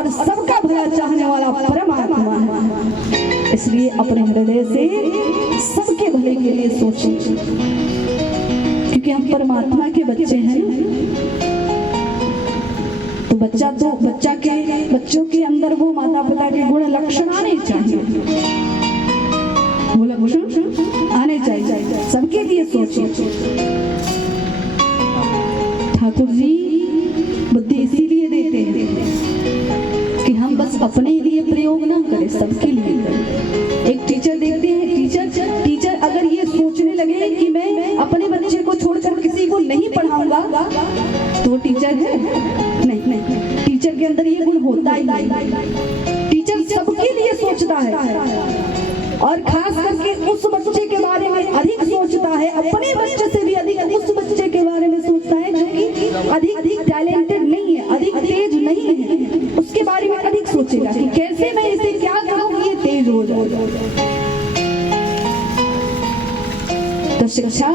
और सबका भला चाहने वाला परमात्मा है। इसलिए अपने हृदय से सबके भले के लिए सोचें, क्योंकि हम परमात्मा के बच्चे हैं। तो बच्चों के अंदर वो माता पिता के गुण लक्षण आने चाहिए, वो लक्षण आने चाहिए। सबके लिए सोचिए। ठाकुर जी बुद्धि इसीलिए देते हैं कि हम बस अपने लिए प्रयोग ना करें, सबके लिए करें। एक टीचर देखते हैं, टीचर अगर ये सोचने लगे कि मैं अपने बच्चे को छोड़कर किसी को नहीं पढ़ाऊंगा तो टीचर है नहीं। टीचर के अंदर ये गुण होता ही नहीं। टीचर सबके लिए सोचता है और खास करके उस बच्चे के बारे में अधिक सोचता है, अपने बच्चे से भी अधिक उस बच्चे के बारे में सोचता है क्योंकि अधिक टैलेंटेड नहीं है, अधिक तेज नहीं है, उसके बारे में अधिक सोचेगा कि कैसे मैं इसे क्या करूं ये तेज हो जाए। तो शिक्षा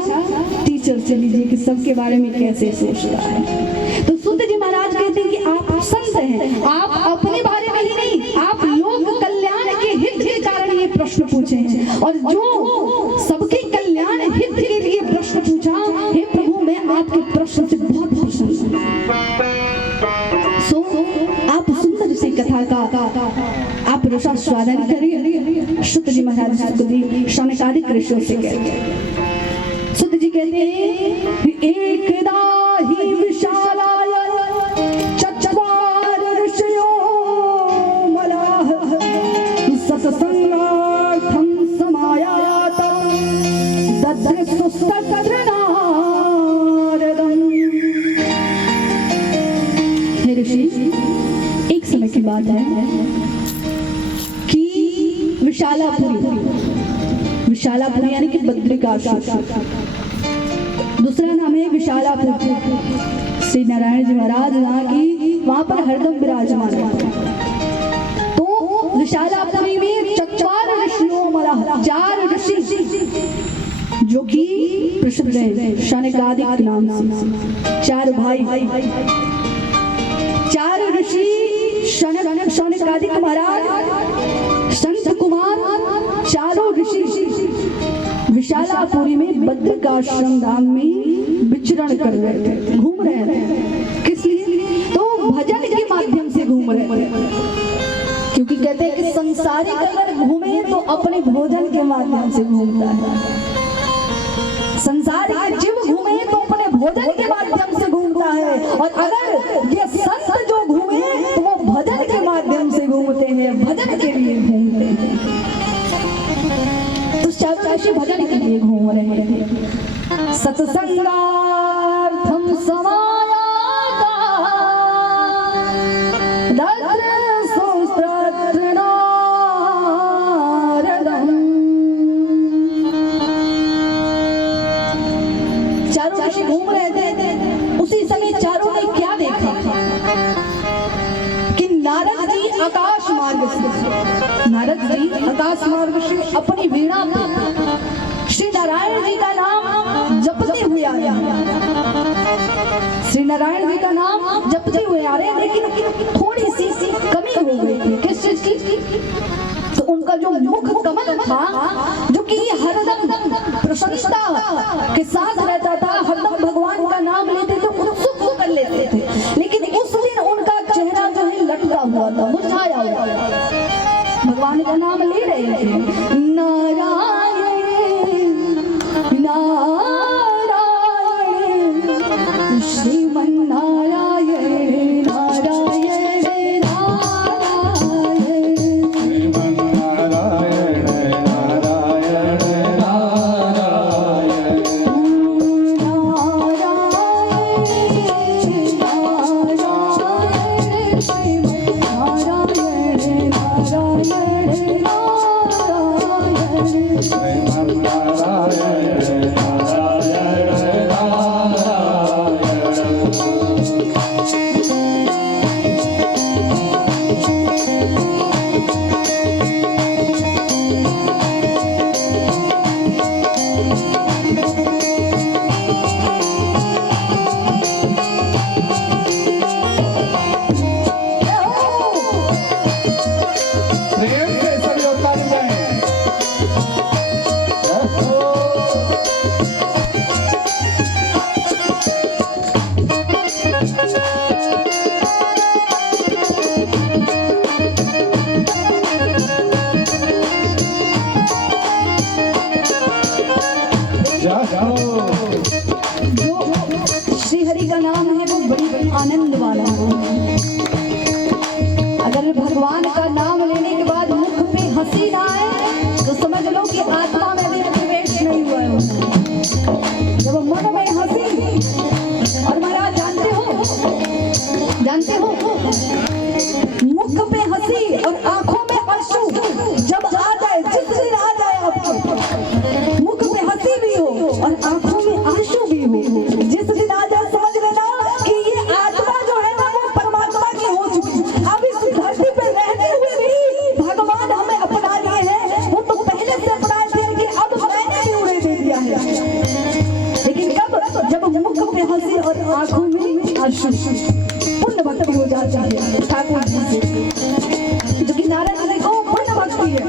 टीचर से लीजिए कि सबके बारे में कैसे सोचता है। तो सूत जी महाराज कहते हैं कि आप संत हैं, आप अपने बारे में ही नहीं, आप लोक कल्याण के हित के कारण ये प्रश्न पूछे हैं। और जो सबके कल्याण हित के लिए प्रश्न पूछा, हे प्रभु मैं आपके प्रश्न से बहुत प्रसन्न हूं। आप सुंदर सी कथा का आप रसास्वादन करिए। सूत जी महाराज शौनकादिक ऋषियों से कहते हैं, सूत जी कहते हैं एकदा ही विशालाय चत्वार ऋषयो मलाः सत्संगार्थं समायात ददृशुस्तत्र नारदम्। हे ऋषि, एक समय की बात है कि विशालापुरी यानी कि बद्रिकाश्रम, दूसरा नाम है विशालापुर। श्री नारायण जी महाराज वहां पर हरदम विराजमान है। तो विशालापुरी में चत्वार ऋषियों मलाः, 4 ऋषि जो कि प्रसिद्ध है शौनकादिक नाम से, 4 भाई, 4 ऋषि शौनकादिक महाराज, संत कुमार, चारों ऋषि विशालापुरी में बद्रिकाश्रम धाम में विचरण कर रहे थे, घूम रहे थे। किस लिए? तो भजन के माध्यम से घूम रहे थे, क्योंकि कहते हैं कि संसारिक अगर घूमे तो अपने भोजन के माध्यम से घूमता है, संसारिक जीव घूमे तो अपने भोजन के माध्यम से घूमता है। और अगर ये संत जो घूमे तो वो भजन के माध्यम से घूमते हैं, भजन के लिए घूमते हैं। तो चारों ऋषि भजन के लिए घूम रहे हैं। सत्संगार्थं समायात ददृशुस्तत्र नारदम्। चारों ऋषि घूम रहे थे, उसी समय चारों ने क्या देखा कि नारद जी आकाश मार्ग से अपनी वीणा पे श्री नारायण जी का नाम जपते हुए आ रहे हैं। श्री नारायण जी का नाम जपते हुए आ रहे हैं, लेकिन थोड़ी सी कमी हो गई थी। किस चीज की? तो उनका जो मुख कमल था, जो कि हरदम प्रसन्नता के साथ रहता था, हरदम भगवान का नाम लेते तो उत्सुक होकर लेते थे, लेकिन उस दिन उनका चेहरा जो है लटका हुआ था, मुरझाया हुआ था। भगवान का नाम ले रहे थे, नारायण नारायण श्रीमन नारायण नारायण नारायण अगर भगवान का नाम लेने के बाद मुख पे हंसी ना आए तो समझ लो कि आत्मा में भी प्रवेश नहीं हुआ है। जब मन में हंसी, और महाराज जानते हो मुख पे हंसी और आंखों में आंसू जब आ जाए, जिस दिन आ जाए आपको, मुख पे हंसी भी हो और आंखों में आंसू भी हो, जिस दिन आ जाए समझ लेना कि ये आत्मा जो है ना वो परमात्मा की हो चुकी। अब इस धरती पे रहते हुए भी भगवान हमें अपना लिए हैं। वो तो पहले से अपना दिया कि अब मैंने भी उन्हें दे दिया है, लेकिन कब? जब मुख पे हंसी और आंखों में आंसू, पूर्ण भक्ति हो जाती है ठाकुर जी से, जो कि नारायण जी को पूर्ण भक्ति है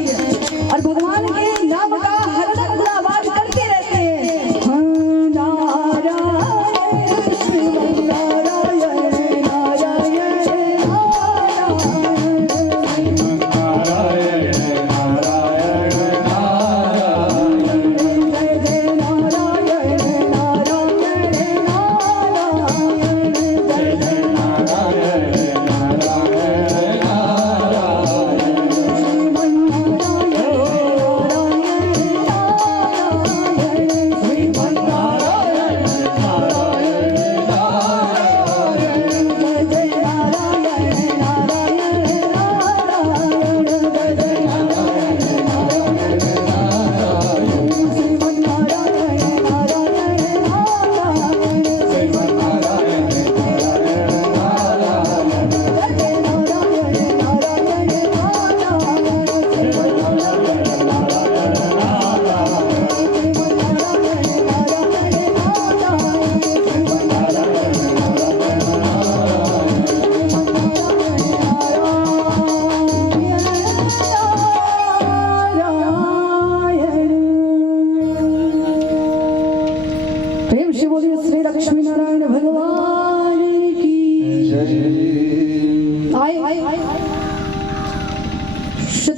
और भगवान के नाम का हर गुना आवाज करते रहते हैं। हाँ, नारायण श्रीमन नारायण नारायण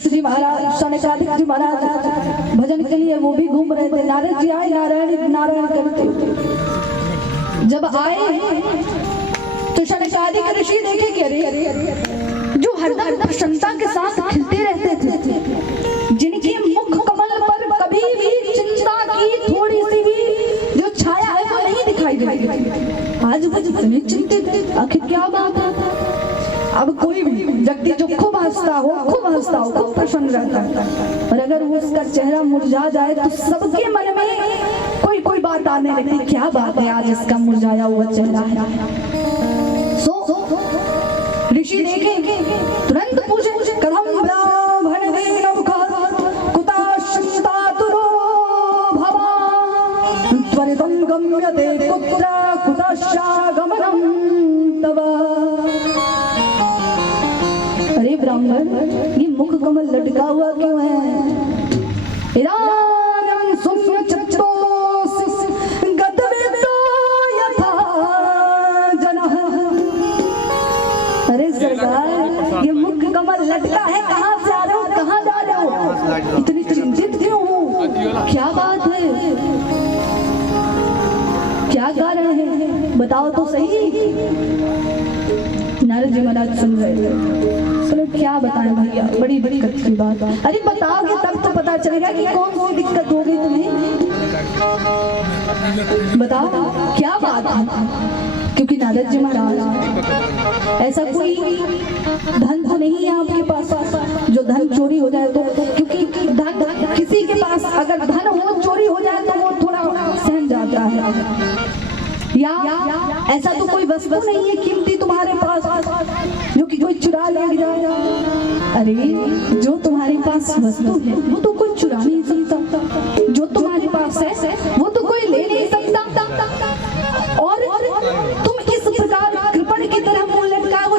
जी महाराज, शनकादिक जी महाराज भजन के लिए वो भी घूम रहे थे। नारद जी आए, नारायण नारायण करते। जब आए तो शनकादिक ऋषि देखे कि अरे जो हरदम प्रसन्नता के साथ खिलते रहते थे, जिनके मुख कमल पर कभी भी चिंता की थोड़ी सी भी जो छाया है वो नहीं दिखाई देती, आज वो इतने चिंतित, आखिर क्या बात है? अब कोई भी व्यक्ति जो खूब हंसता हो, खूब प्रसन्न रहता है, और अगर उसका चेहरा मुरझा जाए तो सबके मन में कोई बात आने लगती, क्या बात है आज इसका मुरझाया हुआ चेहरा है। ऋषि देखे, तुरंत पूछे, कथम ब्राह्मण कुताशंतातुरो भवान् त्वरितं गम्यते कुत्र कुतश्चागमनं तव। अरे ब्राह्मण, ये मुख कमल लटका हुआ क्यों है? इदानीं सुम्यचित्तोऽसि गतवेदो यथा जनः। अरे सरकार, ये मुख कमल लटका है, कहाँ से आ रहे हो, कहाँ जा रहे हो, इतनी चिंतित क्यों हो, क्या बात है, क्या कारण है, बताओ तो सही। नारद जी महाराज सुन रहे थे, चलो क्या बताएं भैया, बड़ी दिक्कत की बात। अरे बताओगे तब तो पता चलेगा कि कौन सी दिक्कत होगी तुम्हें, बताओ क्या बात है। क्योंकि नारद जी महाराज, ऐसा कोई धन तो नहीं है आपके पास जो धन चोरी हो जाए तो, क्योंकि धन किसी के पास अगर धन हो चोरी हो जाए तो वो थोड़ा सहम जाता है, या ऐसा तो कोई वस्तु नहीं है कीमती तुम्हारे पास जो कि कोई चुरा ले जाए। अरे जो तुम्हारे पास वस्तु है वो तो कोई चुरा नहीं सकता, जो तुम्हारे पास है वो तो कोई ले नहीं सकता, और तुम इस प्रकार कृपण की तरह मुंह लटकाए हो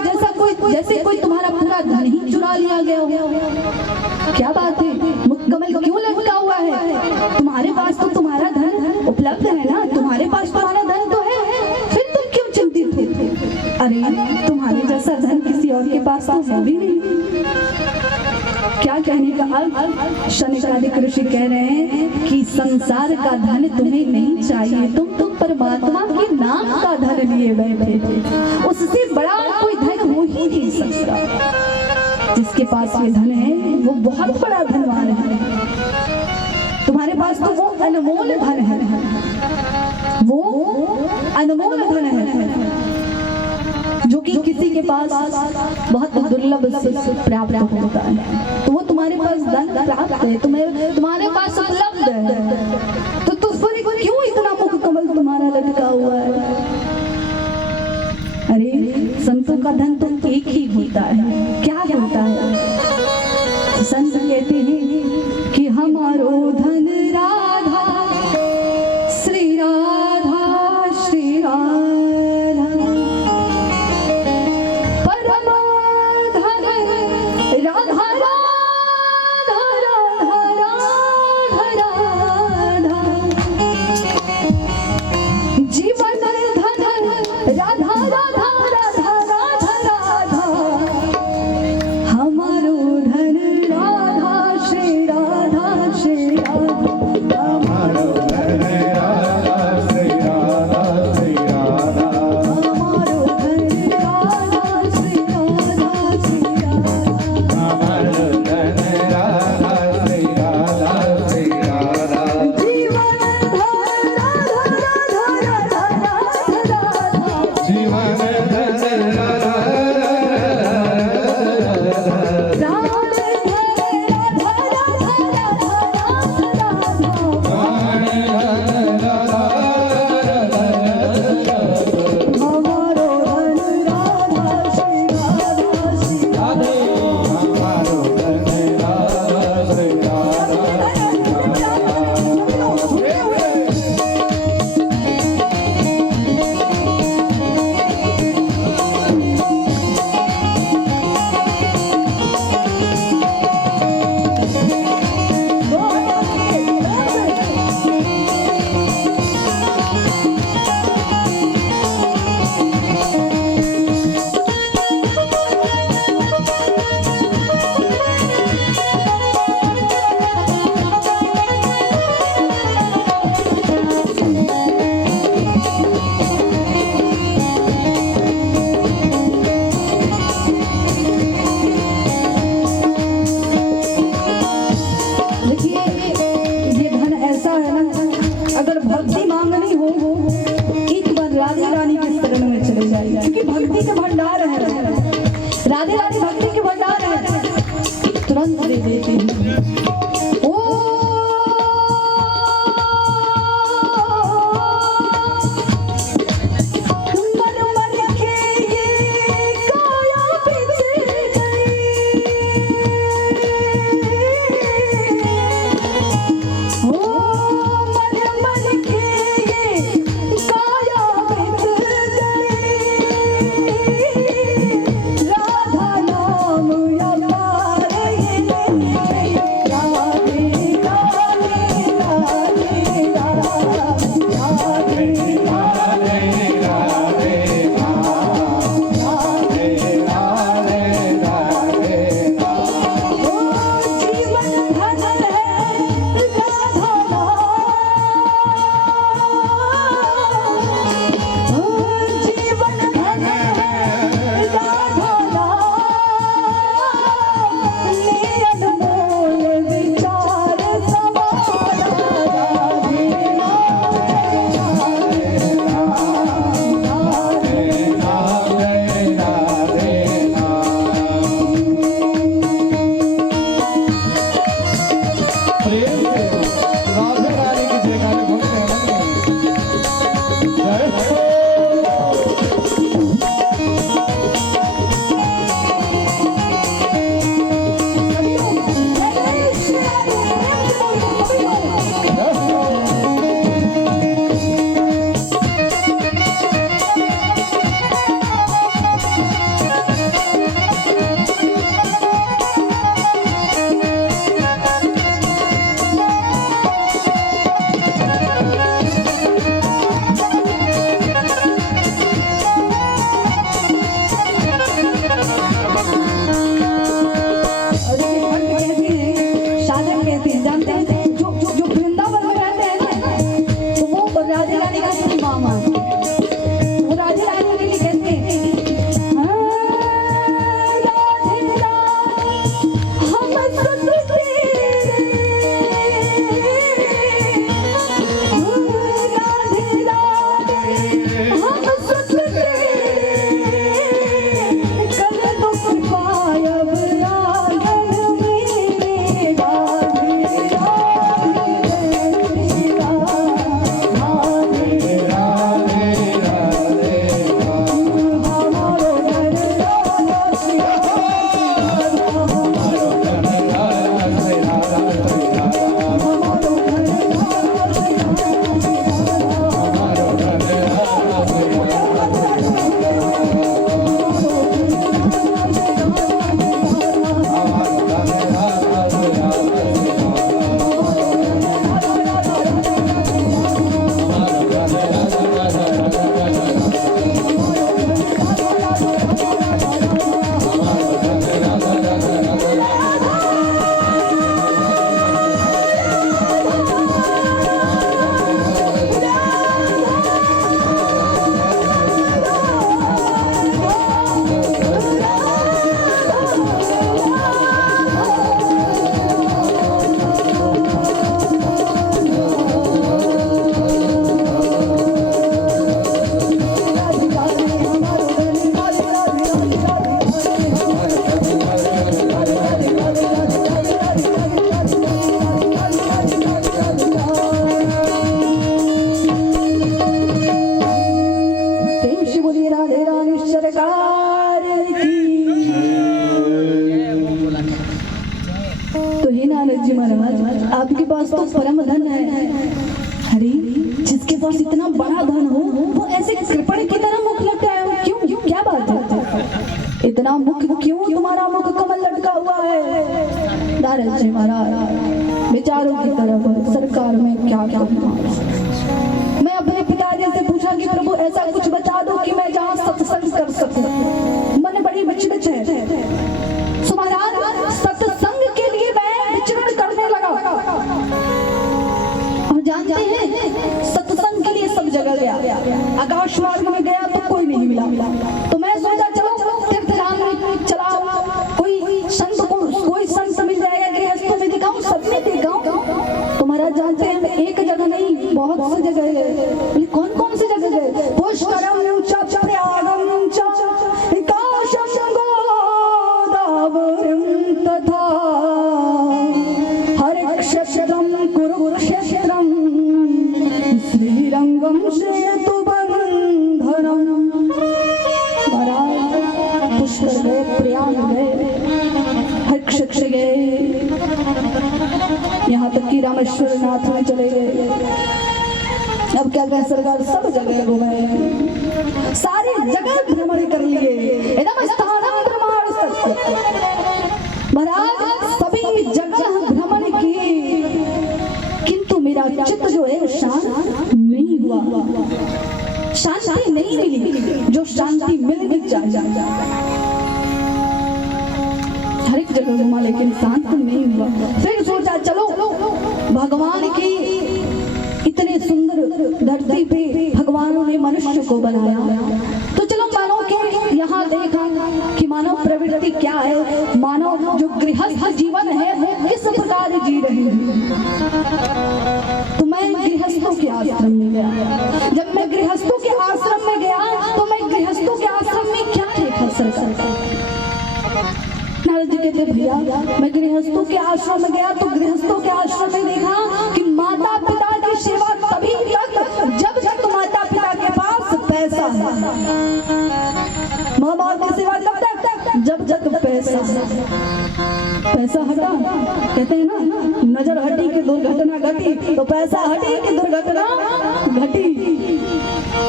जैसे कोई तुम्हारा पूरा धन ही चुरा लिया गया हो। क्या बात है, मुख कमल क्यों लटका हुआ है? तुम्हारे पास तो तुम्हारा धन उपलब्ध है ना, तुम्हारे पास तुम्हारा धन तो है, फिर तुम क्यों चिंतित हो? अरे तुम्हारे जैसा धन किसी और के पास तो है भी नहीं। क्या कहने का अर्थ? शनकादिक ऋषि कह रहे हैं कि संसार का धन तुम्हें नहीं चाहिए, तुम तो परमात्मा के नाम का धन लिए बैठे थे, उससे बड़ा कोई धन हो ही नहीं सकता। जिसके पास ये धन है वो बहुत बड़ा धनवान है। तुम्हारे पास तो वो अनमोल धन है, वो अनमोल धन है जो कि किसी के पास बहुत दुर्लभ से प्राप्त होता है। तो वो तुम्हारे पास धन प्राप्त है, तुम्हारे पास उपलब्ध है, तो तुम पर क्यों इतना मुख कमल तुम्हारा लटका हुआ है? अरे संतों का धन तो एक ही होता है। क्या होता है? संत कहते हैं कि हमारो धन राधा, श्री राधा, श्री राधा, परम धन राधा, राधा, राधा, राधा, राधा, जीवन धन राधा, राधा, राधा, राधा, राधा, हमारो धन राधा, श्री राधा, श्री राधा, हमारो धन राधा, श्री राधा, श्री राधा, हमारो धन राधा, श्री राधा, श्री राधा, हमारो धन राधा, श्री राधा, श्री राधा, जीवन धन राधा, राधा, राधा, राधा, जीवन धन राधा, राधे राधे भक्ति के भंडार है, तुरंत दे देती हूँ। ओ मर मर के ये काया बिछ गई, ओ मर मर के ये काया बिछ गई, राधा नाम अपार ये राधा महाराज, आपके पास तो परम धन है। अरे जिसके पास इतना बड़ा धन हो वो ऐसे कृपण की तरह मुख लटकाया हो, क्यों? क्या बात है? इतना मुख क्यों तुम्हारा मुख कमल लटका हुआ है? नारद जी महाराज विचारों की तरफ सरकार में क्या क्या। मैं अपने पिताजी से पूछा कि प्रभु ऐसा कुछ बता दो कि मैं जहाँ सत्संग कर सकूं। मन बड़ी विचलित है। सो महाराज सत्संग के लिए मैं विचरण करने लगा। और जानते हैं सत्संग के लिए सब जगह गया, आकाश मार्ग में गया तो कोई नहीं मिला। तो मैं सोचा चलो तीर्थ धाम में चला, कोई संत को कोई संत मिल जाएगा, गृहस्थों में दिखाऊं, सब में दिखाऊं। तो महाराज जानते हैं एक जगह नहीं बहुत सी जगह गए। कौन कौन सी जगह गए? पुष्करम च प्रयागम च काशम गोदावरीम तथा हर क्षेत्रम कुरुक्षेत्रम श्रीरंगम सेतुबंधनम। महाराज पुष्कर गए, प्रयाग गए, हर क्षेत्र गए, यहाँ तक कि रामेश्वर नाथ में चले गए। अब क्या कहें सरकार, सब जगह घूमे, सारी जगह भ्रमण कर लिए, एकदम स्थानम भ्रमण सत्य। महाराज सभी जगह भ्रमण किए, किंतु मेरा चित्त जो है शांत नहीं हुआ, शांति नहीं मिली जो शांति मिलनी चाहिए। हर एक जगह घुमा लेकिन शांत नहीं हुआ। फिर सोचा चलो भगवान की इतने सुंदर धरती पे भगवानों ने मनुष्य को बनाया, तो चलो मानव के यहाँ देखा कि मानव प्रवृत्ति क्या है, मानव जो गृहस्थ जीवन है वो किस प्रकार जी रहे हैं। तो मैं गृहस्थों के आश्रम में गया। जब मैं गृहस्थों के आश्रम में गया तो मैं गृहस्थों के आश्रम में क्या देखा सरकार? नारद जी कहते भैया मैं गृहस्थों के आश्रम में गया तो गृहस्थों के आश्रम में देखा कि माता पिता की सेवा तभी तक जब तक माता पिता के पास पैसा है। माँ बाप की सेवा कब तक? जब तक पैसा हटा। कहते हैं ना नजर हटी कि दुर्घटना घटी, तो पैसा हटी कि दुर्घटना घटी।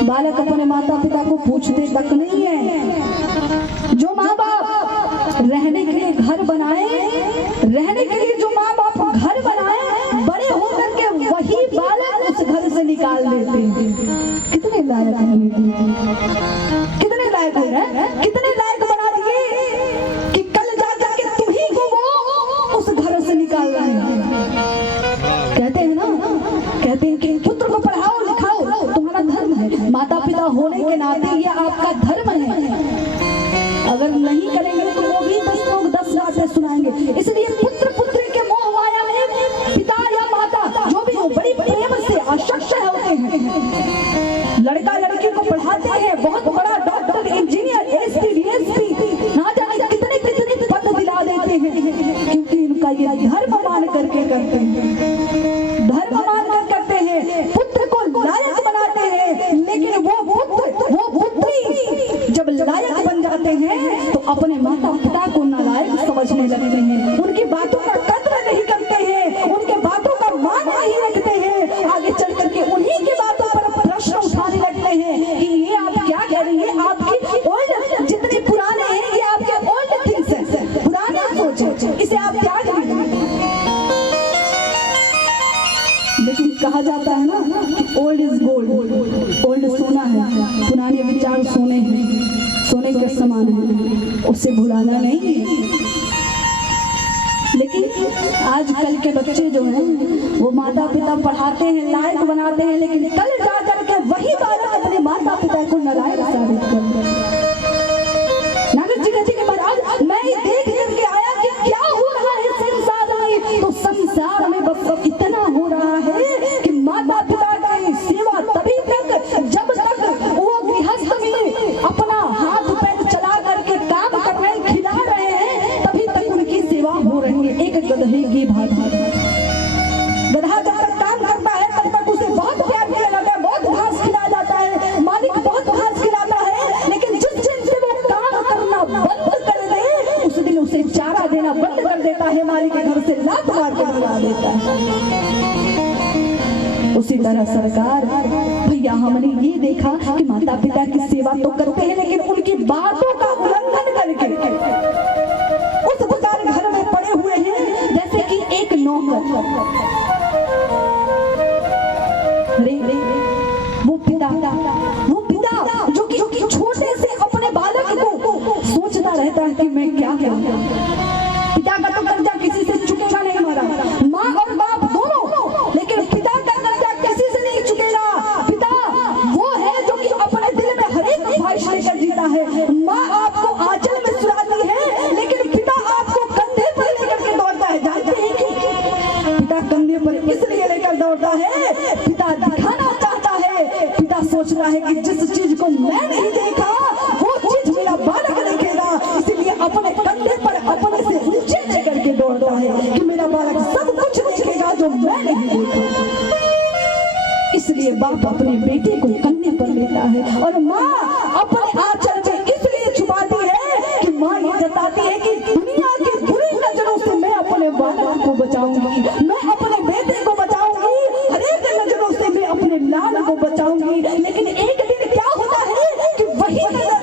बालक अपने माता पिता को पूछते तक नहीं है। जो माँ बाप रहने के लिए घर बनाए, रहने के लिए जो माँ बाप घर बनाए, बड़े होकर के वही बालक उस घर से निकाल देते हैं। कितने लायक हैं, कितने लायक हो रहे, कितने लायक बना दिए कि कल जाकर के तुम्ही को वो उस घर से निकाल रहे हैं। कहते हैं ना, कहते हैं कि पुत्र को पढ़ाओ लिखाओ तुम्हारा धर्म है, माता पिता होने के नाते ये आपका धर्म है। अगर नहीं करेंगे तो वो भी 10 लोग 10 बातें सुनाएंगे। इसलिए पुत्र पुत्री के मोह माया में पिता या माता जो भी हो बड़ी प्रेम से आसक्त होते हैं। लड़का लड़की को पढ़ाते हैं, बहुत बड़ा डॉक्टर इंजीनियर एसपी डीएसपी ना जाने कितने कितने पद दिला देते हैं, क्योंकि इनका ये धर्म मान करके करते हैं, धर्म मान कर करते हैं, पुत्र को लायक बनाते हैं। लेकिन वो पुत्री जब लायक बन जाते हैं तो अपने माता पिता को नालायक समझने लगते हैं, उनकी बातों का कद्र नहीं करते हैं, उनके बातों का मान नहीं रखते हैं। आगे चल करके उन्हीं की बातों पर प्रश्न उठाने लगते हैं कि ये आप क्या कह रही है, आपकी ओल्ड जितने पुराने हैं ये आपके ओल्ड थिंग्स हैं, पुराने सोच है, इसे आप त्याग दीजिए। लेकिन कहा जाता है ना कि ओल्ड इज गोल्ड, ओल्ड सोना है, पुराने विचार सोने हैं, सोने के समान है, उसे भुलाना नहीं है। लेकिन आजकल के बच्चे जो हैं वो माता पिता पढ़ाते हैं, लायक बनाते हैं, लेकिन कल जा करके वही बालक अपने माता पिता को नालायक साबित कर देते हैं। नारद जी कहते हैं महाराज मैं देख करके आया कि क्या हो रहा है संसार में, तो संसार में बस इतना हो रहा है कि माता पिता की सेवा तभी तक जब तक वो गृहस्थ में अपना हाथ पैर चला करके काम कर रहे हैं, खिला रहे हैं, तभी तक उनकी सेवा हो रही है। एक गधे की भांति गधा जब तक काम करता है तब तक उसे बहुत प्यार किया जाता है, बहुत घास खिलाया जाता है, मालिक बहुत घास खिलाता है। लेकिन जिस दिन से वो काम करना बंद कर दे उस दिन उसे चारा देना बंद कर देता है, माली के घर से लात मार के भगा देता है। उसी तरह सरकार भैया हमने ये देखा कि माता पिता की सेवा तो करते हैं लेकिन उनकी बातों का उल्लंघन करके उस प्रकार घर में पड़े हुए हैं जैसे कि एक नौकर। वो पिता जो कि छोटे से अपने बालक को सोचता रहता है कि मैं क्या करूं। पिता का तो कर्जा किसी से चुकेगा नहीं हमारा, माँ और बाप दोनों, लेकिन पिता का कर्जा किसी से नहीं चुकेगा। पिता वो है जो कि अपने दिल में हर एक ख्वाहिश लेकर जीता है। माँ आपको आंचल में सुलाती है लेकिन पिता आपको कंधे पर लेकर के दौड़ता है। जानते हैं कि पिता कंधे पर इसलिए लेकर दौड़ता है, पिता दिखाना चाहता है, पिता सोचता है कि जिस चीज को मैं नहीं देखा वो चीज मेरा बालक देखेगा, इसलिए अपने कंधे पर अपने से ऊंचे लेकर के दौड़ता है कि मेरा बालक सब कुछ देखेगा जो मैं नहीं देखा। इसलिए बाप अपने बेटे को कंधे पर लेता है और माँ अपने आंचल में इसलिए छुपाती है कि माँ ये जताती है कि दुनिया की बुरी नजरों से मैं अपने बालक को बचाऊंगी, मैं अपने बेटे को बचाऊंगी, हर एक नजरों से मैं अपने लाल को बचाऊंगी। लेकिन एक दिन क्या होता है कि वही नजर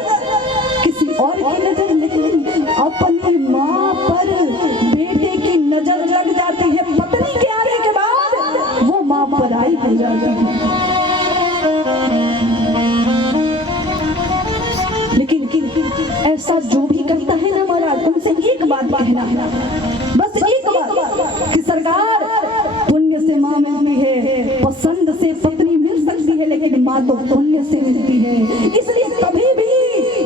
किसी और की नजर नहीं, अपनी माँ पर बेटे की नजर लग जाती है। पत्नी के आने के बाद वो माँ पर आई हो जाती है। लेकिन ऐसा जो भी करता है ना महाराज, उनसे एक बात कहना, बस एक बात कि सरकार पुण्य से माँ मिलती है, पसंद से पत्नी मिल सकती है, लेकिन माँ तो पुण्य से मिलती है। इसलिए कभी भी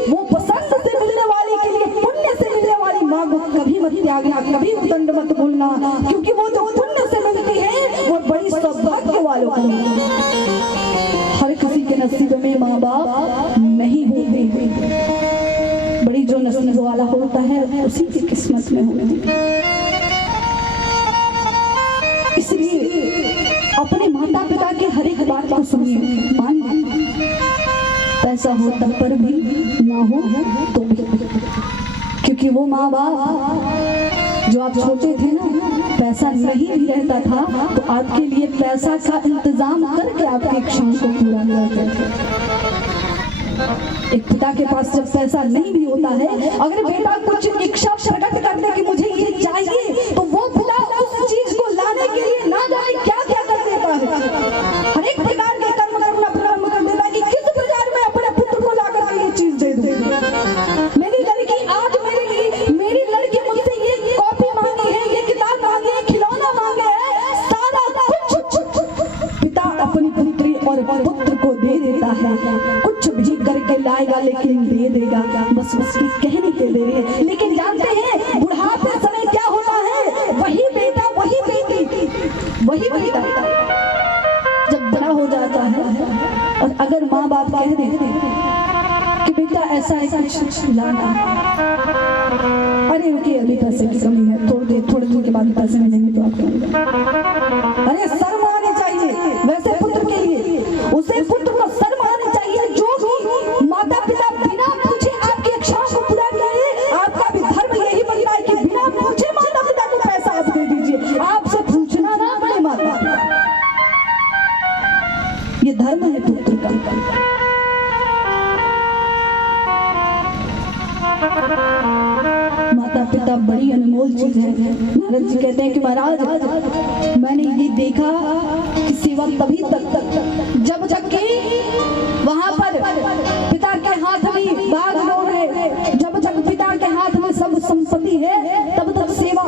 वो पसंद से मिलने वाली के लिए पुण्य से मिलने वाली माँ को कभी मत त्यागना, कभी उदंड मत बोलना, क्योंकि वो जो पुण्य से मिलती है वो बड़ी सौभाग्य वालों को मिलती है। हर किसी के नसीब में माँ बाप नहीं होते, बड़ी जो नसीब वाला होता है उसी की किस्मत में होती है। इसलिए अपने माता पिता के हर एक बात को सुनिए, मानिए, पैसा हो तब पर भी, ना हो तो भी, क्योंकि वो माँ बाप जो आप छोटे थे ना, पैसा नहीं भी रहता था तो आपके लिए पैसा का इंतजाम करके आपकी इच्छाओं को पूरा करते थे। एक पिता के पास जब पैसा नहीं भी होता है, अगर बेटा कुछ इच्छा प्रकट कर दे कि मुझे ये चाहिए, तो वो पिता उस चीज को लाने के लिए ना जाने क्या क्या कर देता है। हर एक प्रकार के कर्म कर देता है कि किस प्रकार में अपने पुत्र को ला करके ये चीज दे दूं। मेरी लड़की आज मेरी लड़की मुझसे ये कॉपी मांगी है, ये किताब मांगी है, खिलौना मांगे है, सारा कुछ पिता अपनी पुत्री और पुत्र को दे देता है। कुछ भी करके लाएगा लेकिन दे देगा, बस उसकी कहने के दे रहे हैं। लेकिन जानते हैं बुढ़ापे समय क्या होता है, वही बेटा वही बेटी वही बेटा जब बड़ा हो जाता है, और अगर माँ बाप कह देते कि बेटा ऐसा ऐसा कुछ लाना, अरे ओके अभी पैसे की कमी है, थोड़े दिन के बाद पैसे मिलेंगे तो आपको, अरे शर्म आनी चाहिए। वैसे पुत्र के लिए उसे पुत्र को शर्म आनी चाहिए जो भी माता पिता बिना पूछे आपकी इच्छाओं को पूरा करे। आपका भी धर्म यही बनता है कि बिना पूछे माता पिता को पैसा आप दे दीजिए, आपसे पूछना ना पड़े माता पिता। ये धर्म है पुत्र का। माता पिता बड़ी अनमोल चीज है। नारद जी कहते हैं कि महाराज मैंने ये देखा कि सेवा तभी तक जब के वहां पर पिता के हाथ में बागडोर है, जब तक पिता के हाथ में सब संपत्ति है तब तक सेवा,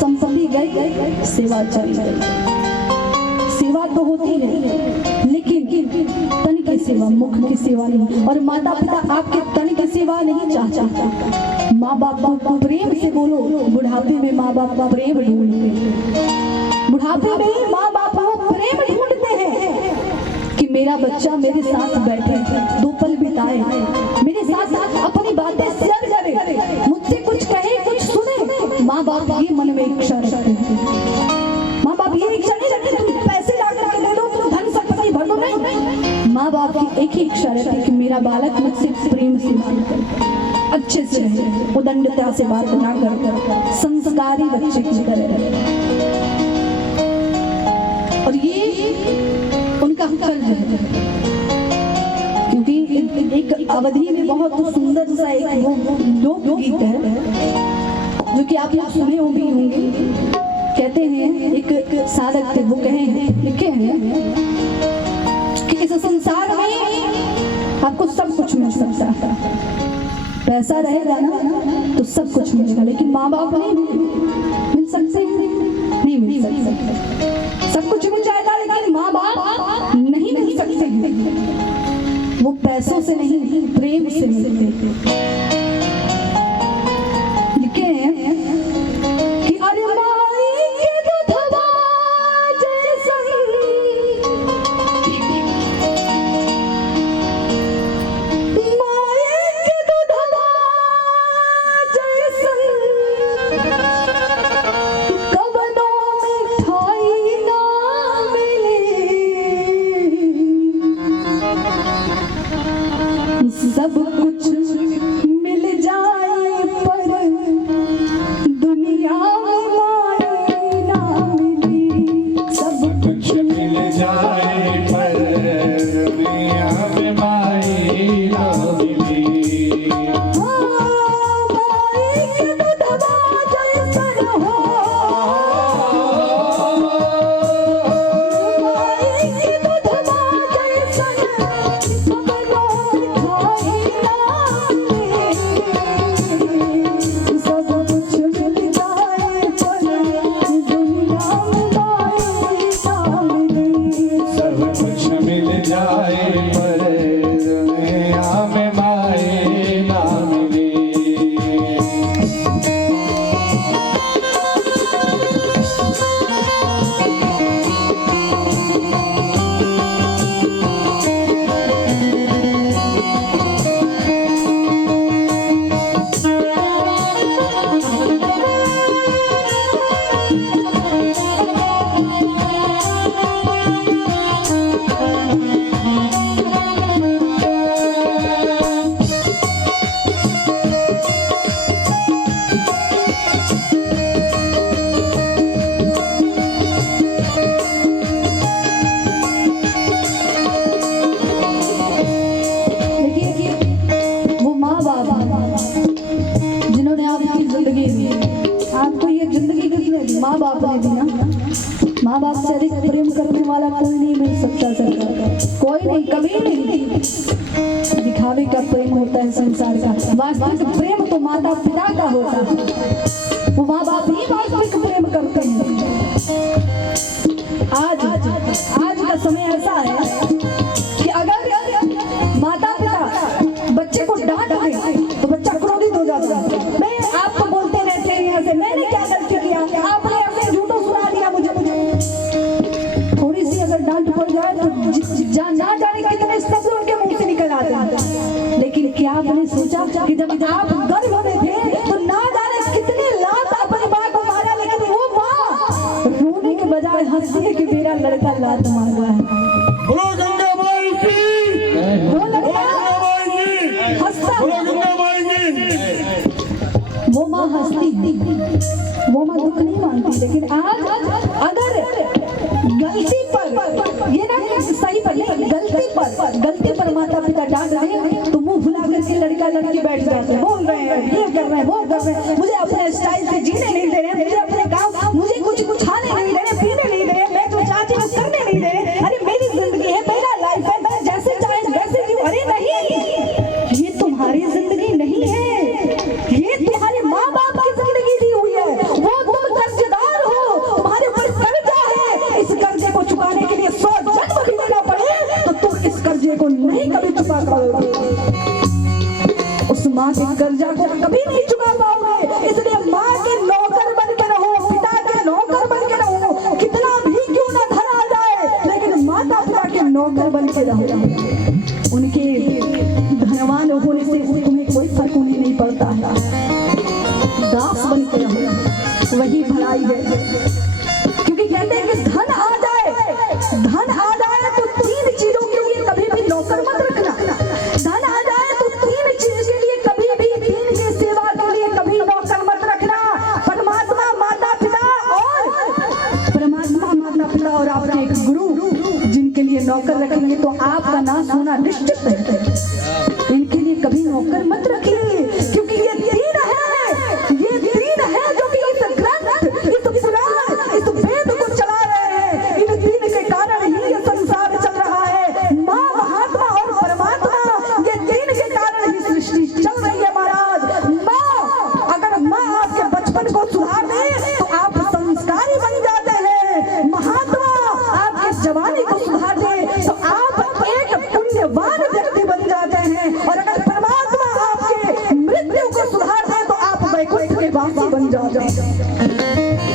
संपत्ति गई सेवा चली गई। सेवा तो होती है लेकिन तन की सेवा, मुख की सेवा नहीं। और माता पिता आपके तन की सेवा नहीं चाहता। माँ बाप को प्रेम से बोलो, बुढ़ापे में माँ बाप का प्रेम ढूंढते हैं, बुढ़ापे में माँ बाप को प्रेम ढूंढते हैं कि मेरा बच्चा मेरे साथ बैठे, दो पल बिताए, मेरे साथ अपनी बातें शेयर करे, मुझसे कुछ कहे कुछ सुने। माँ बाप ये मन में इच्छा रखते हैं। माँ बाप ये इच्छा नहीं रखते तुम पैसे ला करके दे दो, तुम धन संपत्ति भर दो, नहीं। माँ बाप की एक ही इच्छा रहती है कि मेरा बालक मुझसे प्रेम से बात करे, अच्छे से रहे, उदंडता से बात ना कर, संस्कारी बच्चे की तरह रहे। और ये उनका कर्ज है, क्योंकि एक अवधि में बहुत सुंदर सा एक वो लोकगीत है जो कि आप लोग सुने होंगे। कहते हैं एक साधक थे, वो लिखे हैं कि इस संसार में आपको सब कुछ मिल सकता है, पैसा रहेगा ना तो सब कुछ मिलेगा, लेकिन माँ बाप नहीं मिल सकते, नहीं मिल सकते। सब कुछ मिल जाएगा लेकिन माँ बाप नहीं मिल सकते हैं। वो पैसों से नहीं, प्रेम से मिलते हैं। लिखे हैं कि अरे माई के दूधवा जैसन, माई के दूधवा जैसन कवनो मिठाई ना मिली, सब कुछ मिल जाए पर दुनिया में माई ना मिली, सब कुछ मिल जाए पर दुनिया में माई ना मिली। माई के दूधवा जैसन हो, माई के दूधवा जैसन कवनो मिठाई ना मिली, सब कुछ मिल जाए पर दुनिया में माई ना मिली। सब कुछ मिल जाए पर दुनिया में माई ना मिली। देखिए वो माँ बाप जिन्होंने आपकी जिंदगी दी, आपको ये जिंदगी किसने दी? माँ बाप ने दी ना। माँ बाप से अधिक प्रेम करने वाला कोई नहीं मिल सकता सरकार, कोई नहीं, कभी नहीं। दिखावे का प्रेम होता है संसार का, वास्तविक प्रेम तो माता पिता का होता है, वो माँ बाप ही वास्तविक प्रेम करते हैं। आज का समय ऐसा है कि अगर माता पिता बच्चे को डांट दे तो बच्चा क्रोधित हो जाता है। मैं आपको बोलते रहते हैं यहाँ से, मैंने क्या गलती किया, आपने ऐसे झूठो सुना दिया मुझे। थोड़ी सी अगर डांट पड़ जाए तो ना जाने कितने शब्द उनके मुंह से निकल आते हैं। लेकिन क्या आपने सोचा कि जब आप गर्भ में थे तो ना जाने कितने लात अपनी माँ को मारा, लेकिन वो माँ रोने के बजाय हंसती है कि मेरा लड़का लात मार रहा है। बोलो गंगा माई की, वो लड़का हंसता, वो माँ हंसती, वो माँ दुख नहीं मानती। लेकिन आज अगर गलती पर, ये ना सही पर नहीं, गलती पर माता पिता डांट रहे तो मुंह फुला करके लड़का लड़की बैठ जाते हैं, बोल रहे हैं ये कर रहे हैं वो कर रहे हैं, मुझे अपने स्टाइल से जीने नहीं दे रहे, मुझे अपने काम, मुझे कुछ खाने नहीं दे रहे, पीने नहीं दे रहे, मैं जो चाहती हूँ करने नहीं दे रहे। अरे मेरी जिंदगी है, मेरा लाइफ है, मैं जैसे चाहे वैसे जीऊं। अरे नहीं, ये तुम्हारी जिंदगी नहीं है, ये तुम्हारे माँ बाप की जिंदगी दी हुई है। वो तुम कर्जदार हो, तुम्हारे ऊपर कर्जा है, इस कर्जे को चुकाने के लिए 100 जन्म भी देना पड़े तो तुम इस कर्जे को नहीं कभी चुका पाओगे, उस माँ के कर्जा को कभी नहीं चुका पाओगे। इसलिए माँ के नौकर बन के रहो, पिता के नौकर बन के रहो, कितना भी क्यों ना धन आ जाए, लेकिन माता पिता के नौकर बन के रहो। उनके धनवान होने से तुम्हें कोई फर्क उन्हें नहीं पड़ता है, दास बन के रहो, वही भलाई है। क्योंकि कहते हैं कि धन आ जाए तो 3 चीजों के लिए कभी भी नौकर मत रखना। धन आ जाए तो 3 चीज के लिए कभी भी 3 के नौकर रखेंगे तो आपका नाश होना निश्चित है। इनके लिए कभी नौकर मत रखिए, क्योंकि ये दीन है जो कि इस ग्रंथ, इस पुराण, इस वेद को चला रहे हैं। इन दीन के कारण ही ये संसार चल रहा है। माँ महात्मा और परमात्मा, ये दीन के कारण ही सृष्टि चल रही है महाराज। माँ, अगर माँ आपके बचपन को सुधार दे तो आप संस्कारी बन जाते हैं। महात्मा आपके जवानी को सुधार दे तो आप एक पुण्यवान व्यक्ति बन जाते हैं। और अगर परमात्मा आपके मृत्यु को सुधार दे तो आप वैकुंठ के वासी बन जाते हैं।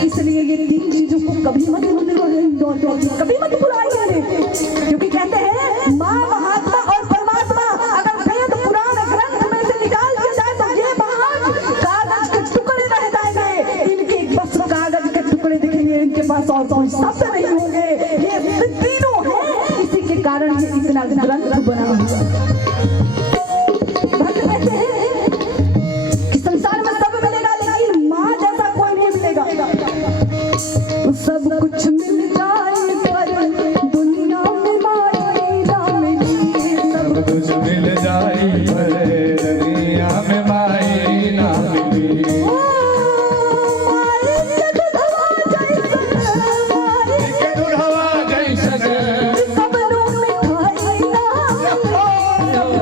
इसलिए ये तीन चीजों को कभी मत भुलाइए, क्योंकि कहते हैं माँ महात्मा और परमात्मा अगर वेद पुराण ग्रंथ में से निकाल दिया जाए तो ये महान कागज के टुकड़े रह जाएंगे। इनके बस कागज के टुकड़े दिखेंगे, इनके पास और कोई शब्द नहीं होंगे। ये तीनों हैं, इसी के कारण ये इतना ग्रंथ बना हुआ। भक्त कहते हैं कि संसार में सब मिलेगा लेकिन माँ जैसा कोई नहीं मिलेगा। सब कुछ मिल जाए पर दुनिया में माए ना मिले। सब कुछ मिल जाए पर दुनिया में माए ना मिले। के दुढ़वा जैसन सब लोग मिठाई ना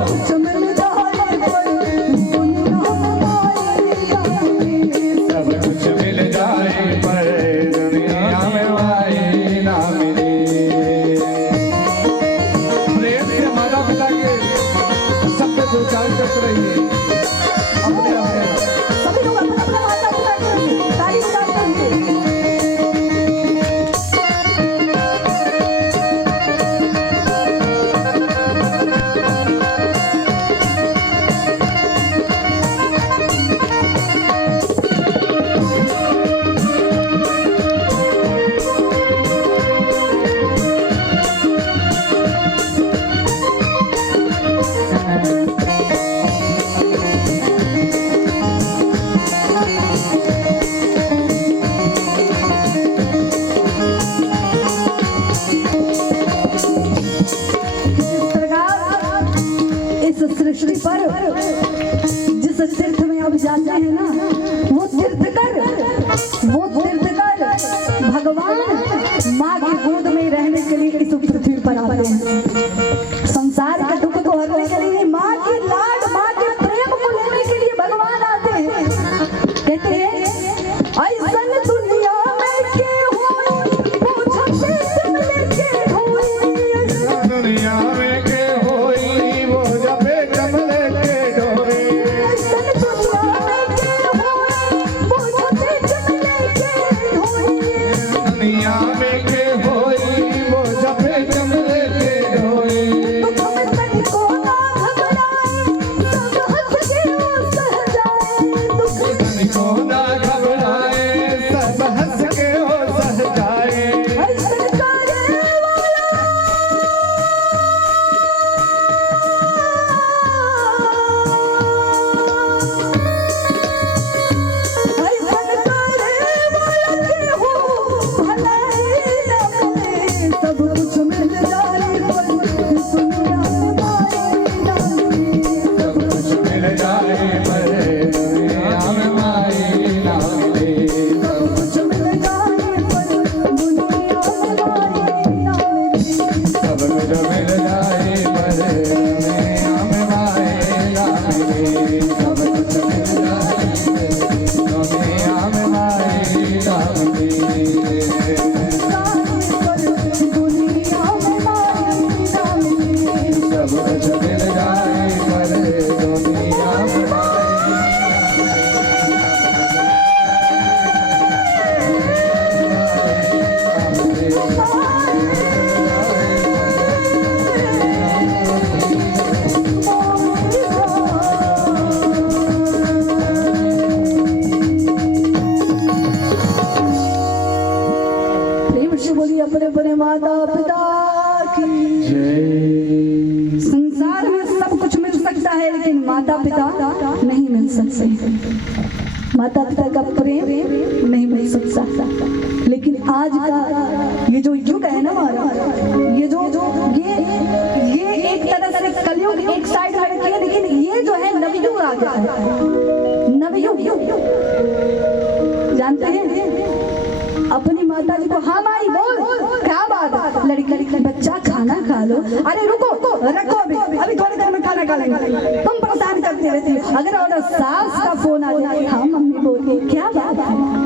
कुछ मिल जाए पर दुनिया में माए ना मिले। सब कुछ मिल जाए पर दुनिया में माए ना मिले। प्रेम से माता पिता के शब्द को उच्चारण करते रहिए। अपने अपने सभी लोग अपना अपना माता पिता के ताली बजाते हैं। इस सृष्टि पर जिस तीर्थ में आप जाते हैं ना, वो तीर्थकर भगवान माँ की गोद में रहने के लिए इस पृथ्वी पर आते हैं। संसार के दुख को हरने के लिए, माँ की लाड, माँ के प्रेम को लेने के लिए भगवान आते हैं। कहते हैं ऐसन दुनिया में के होई वो झपटे चमले के होई। दुनिया में के होई वो जबे कमले के डोरे। ऐसन दुनिया में के होई वो झपटे चमले के होई। दुनिया में के होई वो जबे कमले के डोरे। दुख में तनिको ना घबराए, सब हंस के वो सह जाए। दुख तनिको ना घबराए, सब हंस के हो सह जाए। ऐसन करे वाला ऐसन करे वाला के हो भलाई न मिले। सब कुछ मिल जाए पर दुनिया में माए ना मिले। सब कुछ मिल जाए पर दुनिया में माए ना मिले। सब कुछ मिल जाए पर दुनिया में माए ना मिले। सब कुछ मिल जाए पर दुनिया में माए ना मिले। सब कुछ मिल जाए पर दुनिया में माए ना मिले। पर दुनिया में माए ना मिले। सब कुछ मिल जाए पर दुनिया में माए प्रेम से बोलिए अपने अपने माता पिता की। जय। संसार में सब कुछ मिल सकता है लेकिन माता पिता नहीं मिल सकते। माता पिता का प्रेम नहीं मिल सकता। लेकिन आज का ये जो युग है ना हमारा, ये ममता जी को, हाँ माई बोल क्या बात है? लड़की बच्चा खाना खा लो। अरे रुको रखो अभी थोड़ी देर में खाना खा लेंगे, तुम परेशान करते रहती हो। अगर और सास का फोन आ जाए, हाँ मम्मी बोलिए क्या बात है?